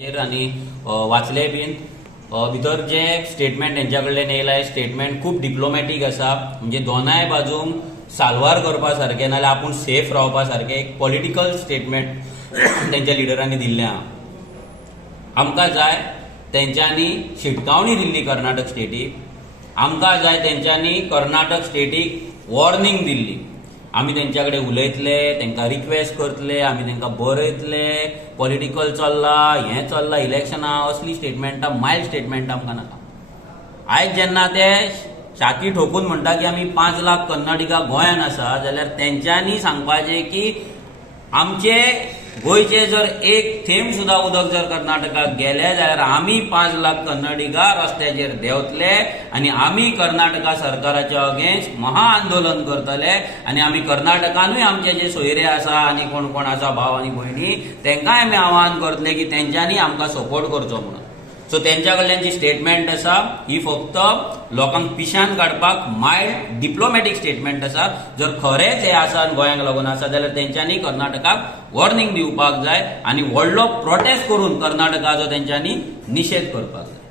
आणि वाचले बीन भितर जे स्टेटमेंट तेंच्या कडल्यान येयला स्टेटमेंट खूप डिप्लोमॅटीक आसा. म्हणजे दोनाय बाजूंक साल्वार करपा सारखे नाल्यार आपूण सेफ रावपा सारखे एक पॉलिटिकल स्टेटमेंट तेंच्या लिडरांनी दिल्लें आहा. आमकां जाय तेंच्यांनी शिटकावणी दिल्ली कर्नाटक स्टेटीक. आमकां जाय तेंच्यांनी कर्नाटक स्टेटीक वॉर्निंग दिल्ली. आमी तेंच्या कडेन उलयतले, तेंकां रिक्वेस्ट करतले, आमी तेंकां बरयतले, पॉलिटिकल चल्ला, हें चल्ला, इलेक्शनां, असली स्टेटमेंटां, मायल्ड स्टेटमेंटां आमकां नाका. आयज जेन्ना ते छाती ठोकून म्हणटा की आमी 5 लाख कर्नाटका गोंयांत आसा, जाल्यार तेंच्यांनी सांगपाचें की आमचे गोंयचे जर एक थेंब सुद्दां उदक जर कर्नाटकाक गेले जाल्यार आमी 5 लाख कर्नाटका रस्त्याचेर देंवतले आनी आमी कर्नाटका सरकाराच्या अगेन्स्ट महाआंदोलन करतले आनी आमी कर्नाटकानूय आमचे जे सोयरे आसा आनी कोण कोण आसा भाव आनी भयणी तेंकांय आमी आवाहन करतले की तेंच्यांनी आमकां सपोर्ट करचो म्हणून. सो तेंच्या कडल्यान जी स्टेटमेंट आसा ही फक्त लोकांक पिशान काडपाक मायल्ड डिप्लोमॅटीक स्टेटमेंट आसा. जर खरेंच हे आसा गोंयाक लागून आसा जाल्यार तेंच्यांनी कर्नाटकाक वॉर्निंग दिवपाक जाय आनी व्हडलो प्रोटेस्ट करून कर्नाटकाचो तेंच्यांनी निशेध करपाक जाय.